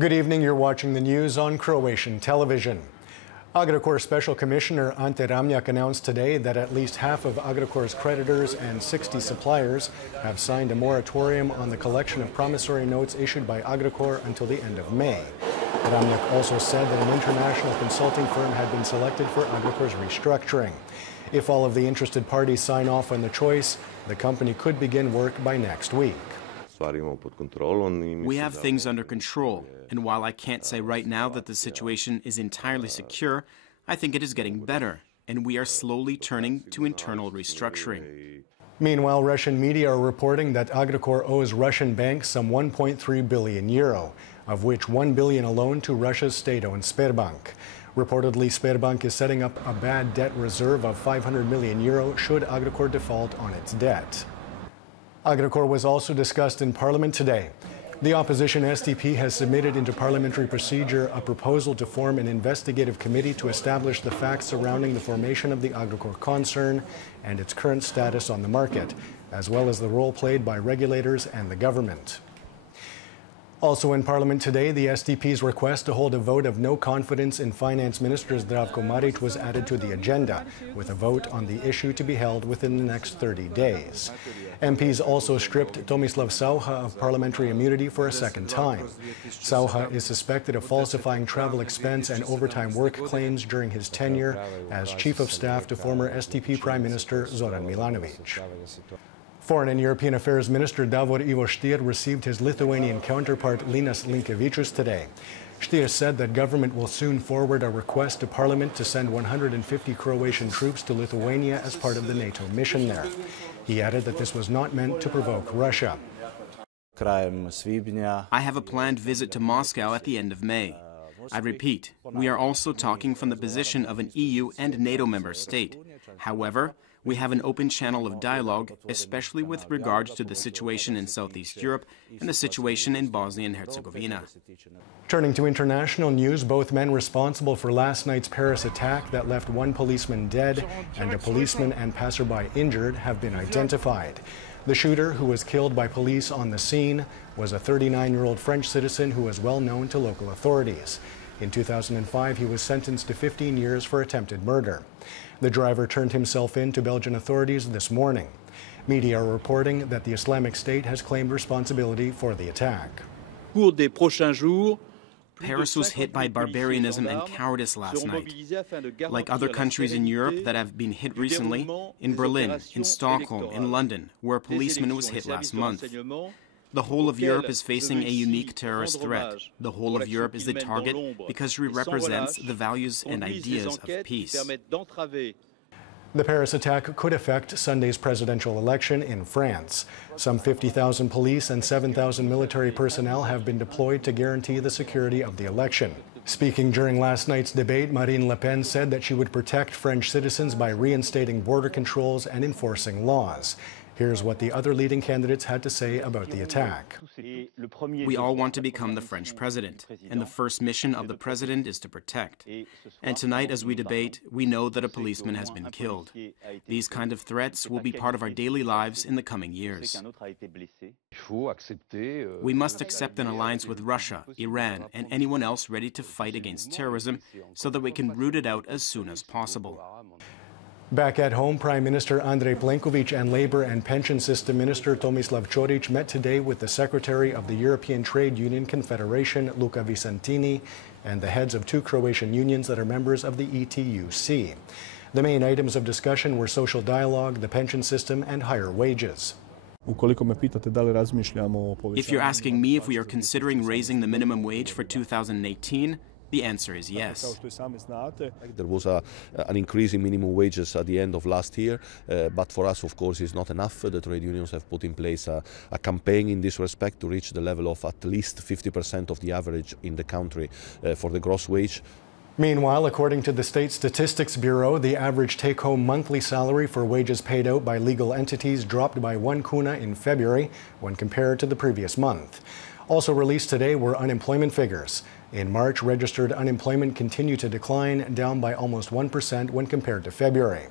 Good evening. You're watching the news on Croatian television. Agrokor Special Commissioner Ante Ramljak announced today that at least half of Agrokor's creditors and 60 suppliers have signed a moratorium on the collection of promissory notes issued by Agrokor until the end of May. Ramljak also said that an international consulting firm had been selected for Agrokor's restructuring. If all of the interested parties sign off on the choice, the company could begin work by next week. We have things under control, and while I can't say right now that the situation is entirely secure, I think it is getting better, and we are slowly turning to internal restructuring. Meanwhile, Russian media are reporting that Agrokor owes Russian banks some 1.3 billion euro, of which 1 billion alone to Russia's state-owned Sberbank. Reportedly, Sberbank is setting up a bad debt reserve of 500 million euro should Agrokor default on its debt. Agrokor was also discussed in Parliament today. The opposition SDP has submitted into parliamentary procedure a proposal to form an investigative committee to establish the facts surrounding the formation of the Agrokor concern and its current status on the market, as well as the role played by regulators and the government. Also in Parliament today, the SDP's request to hold a vote of no confidence in Finance Minister Zdravko Maric was added to the agenda, with a vote on the issue to be held within the next 30 days. MPs also stripped Tomislav Saucha of parliamentary immunity for a second time. Saucha is suspected of falsifying travel expense and overtime work claims during his tenure as Chief of Staff to former SDP Prime Minister Zoran Milanovic. Foreign and European Affairs Minister Davor Ivo Stier received his Lithuanian counterpart Linas Linkevičius today. Stier said that government will soon forward a request to Parliament to send 150 Croatian troops to Lithuania as part of the NATO mission there. He added that this was not meant to provoke Russia. I have a planned visit to Moscow at the end of May. I repeat, we are also talking from the position of an EU and NATO member state. However, we have an open channel of dialogue, especially with regard to the situation in Southeast Europe and the situation in Bosnia and Herzegovina. Turning to international news, both men responsible for last night's Paris attack that left one policeman dead and a policeman and passerby injured have been identified. The shooter, who was killed by police on the scene, was a 39-year-old French citizen who was well known to local authorities. In 2005, he was sentenced to 15 years for attempted murder. The driver turned himself in to Belgian authorities this morning. Media are reporting that the Islamic State has claimed responsibility for the attack. Paris was hit by barbarianism and cowardice last night. Like other countries in Europe that have been hit recently, in Berlin, in Stockholm, in London, where a policeman was hit last month. The whole of Europe is facing a unique terrorist threat. The whole of Europe is the target because she represents the values and ideas of peace. The Paris attack could affect Sunday's presidential election in France. Some 50,000 police and 7,000 military personnel have been deployed to guarantee the security of the election. Speaking during last night's debate, Marine Le Pen said that she would protect French citizens by reinstating border controls and enforcing laws. Here's what the other leading candidates had to say about the attack. We all want to become the French president, and the first mission of the president is to protect. And tonight, as we debate, we know that a policeman has been killed. These kind of threats will be part of our daily lives in the coming years. We must accept an alliance with Russia, Iran, and anyone else ready to fight against terrorism so that we can root it out as soon as possible. Back at home, Prime Minister Andrej Plenković and Labor and Pension System Minister Tomislav Ćorić met today with the Secretary of the European Trade Union Confederation, Luka Vicentini, and the heads of two Croatian unions that are members of the ETUC. The main items of discussion were social dialogue, the pension system, and higher wages. If you're asking me if we are considering raising the minimum wage for 2018, the answer is yes. There was an increase in minimum wages at the end of last year, but for us, of course, it's not enough. The trade unions have put in place a campaign in this respect to reach the level of at least 50% of the average in the country for the gross wage. Meanwhile, according to the State Statistics Bureau, the average take-home monthly salary for wages paid out by legal entities dropped by 1 kuna in February when compared to the previous month. Also released today were unemployment figures. In March, registered unemployment continued to decline, down by almost 1% when compared to February.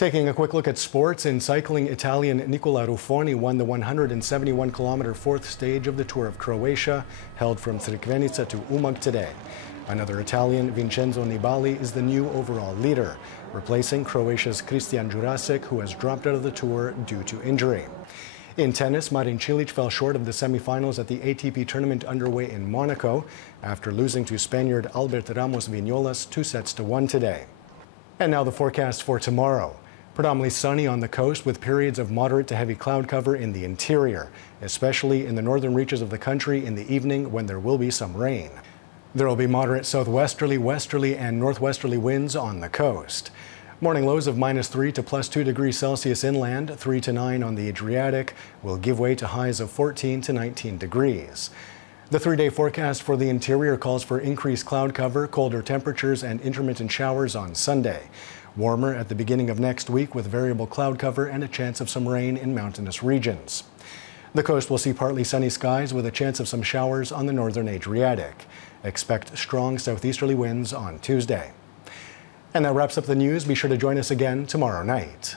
Taking a quick look at sports, in cycling, Italian Nicola Ruffoni won the 171-kilometer fourth stage of the Tour of Croatia, held from Crikvenica to Umag today. Another Italian, Vincenzo Nibali, is the new overall leader, replacing Croatia's Christian Jurasek, who has dropped out of the Tour due to injury. In tennis, Marin Cilic fell short of the semifinals at the ATP tournament underway in Monaco after losing to Spaniard Albert Ramos Vignolas 2-1 today. And now the forecast for tomorrow. Predominantly sunny on the coast with periods of moderate to heavy cloud cover in the interior, especially in the northern reaches of the country in the evening when there will be some rain. There will be moderate southwesterly, westerly, and northwesterly winds on the coast. Morning lows of -3 to +2 degrees Celsius inland, 3 to 9 on the Adriatic, will give way to highs of 14 to 19 degrees. The 3-day forecast for the interior calls for increased cloud cover, colder temperatures, and intermittent showers on Sunday. Warmer at the beginning of next week with variable cloud cover and a chance of some rain in mountainous regions. The coast will see partly sunny skies with a chance of some showers on the northern Adriatic. Expect strong southeasterly winds on Tuesday. And that wraps up the news. Be sure to join us again tomorrow night.